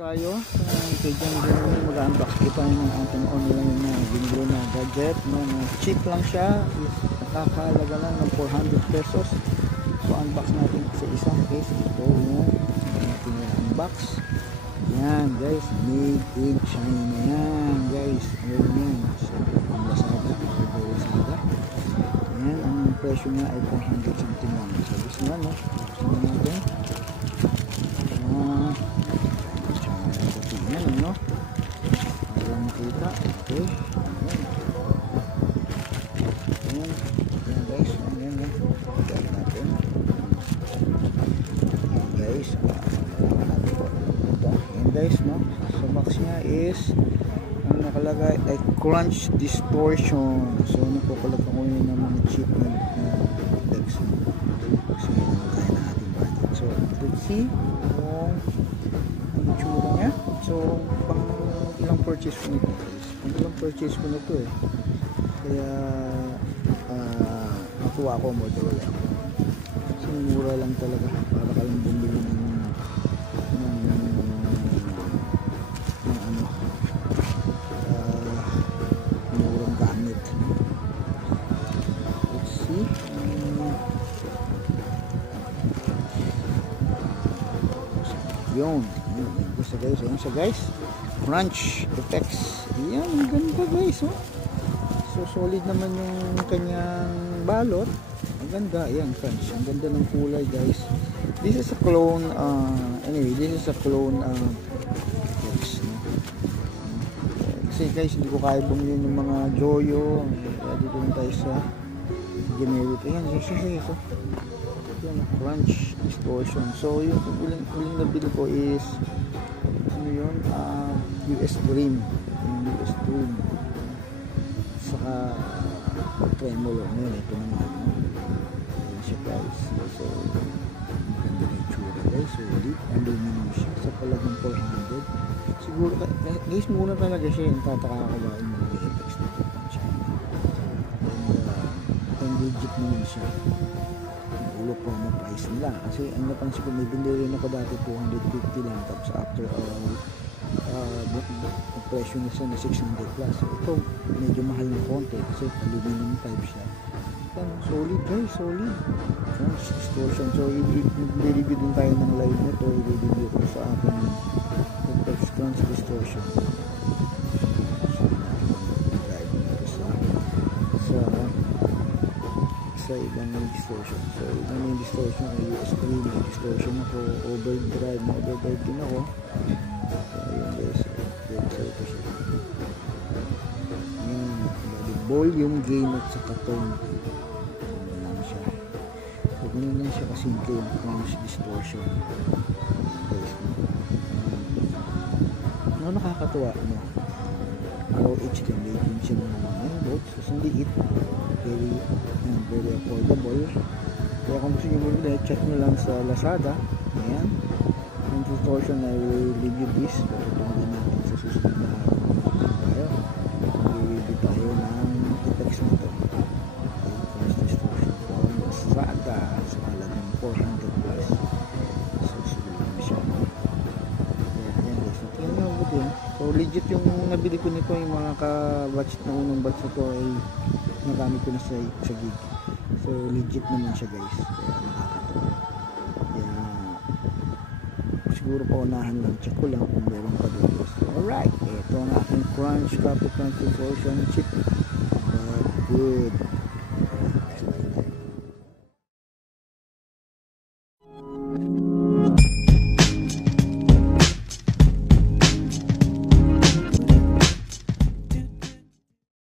tayo kay John Jeremy. Mag-unbox ko tayo ng ating online na binili na gadget na cheap lang siya, nakakahalaga lang ng 400 pesos. So unbox natin sa isang case. Ito yung natin unbox. Yan guys, made in China yan guys. Ngayon yan, so ang Lazada, yan, ang presyo niya ay 400 something lang. So gusto na, no? Gusto na natin. Yan, no? Para makita. Okay. Yan. Yan guys. Yan, yan. Yan natin. Yan guys. Yan guys, no? So box niya is ang nakalagay ay crunch distortion. So nakukulat ako yun ng mga cheap na legs. So yun ang kaya na ating budget. So let's see kung ang itsura niya. So pang ilang purchase ko nito guys. Pang ilang purchase ko nito eh. Kaya natuwa ako, model lang. So mura lang talaga. Para ka lang bumili ng murang gamit. Let's see. Yun. Gusto guys. Ayan siya guys. Crunch effects. Ayan. Ang ganda guys. Oh. So solid naman yung kanyang balot. Ang ganda. Ayan. Crunch. Ang ganda ng kulay guys. This is a clone. Anyway. This is a clone. Effects. No? Kasi guys. Hindi ko kaya bumili ng mga Joyo. Kaya dito lang tayo sa generic. Ayan. Yes. Oh. Crunch distortion. So yung uling nabili ko is ano yun, US Dream. Yung US Dream saka tremolo. Ngayon ito naman, ayan siya guys. So maganda na itsura guys. So aluminum siya sa palagang 400 siguro guys. Muna talaga siya. Yung tataka ko ba yung mga effects dito pang China, and legit naman siya. Ulo promo price nila kasi ang napansin ko, may binili rin ako dati 250 lang, tapos after presyo na siya na 600 plus. So ito medyo mahal na konti kasi aluminum type siya. Solid guys, solid. Crunch distortion. So i-review din tayo ng live nito. I-review ko sa akin crunch distortion. Sa ibang distortion. So ibang yung distortion ay US Dream distortion ako, overdrive din ako. So ayun guys, so ito siya. Yan, volume gain at saka tone. Ganun lang siya. So ganun lang siya kasimple yung crunch distortion guys. Ano nakakatuwa, no? ROH din siya ng mga volts kasi hindi very affordable. Kaya kung gusto nyo bumili, check nyo lang sa Lazada. Ayan, yung distortion, I will review this. Tutungin natin sa susunod na tayo. I-review tayo ng effects nito. First distortion from Lazada sa halagang 400 plus. So susunod naman siya. Ayan guys, tingnan nyo ako din. So legit yung nabili ko nito. Yung mga ka-batch na unang batch nito ay nagamit ko na sa gig. So legit naman siya guys. Kaya nakakatawa. Kaya siguro paunahan lang. Check ko lang kung meron pa dito. So, alright. Ito ang aking crunch, copy crunch distortion chip. But good.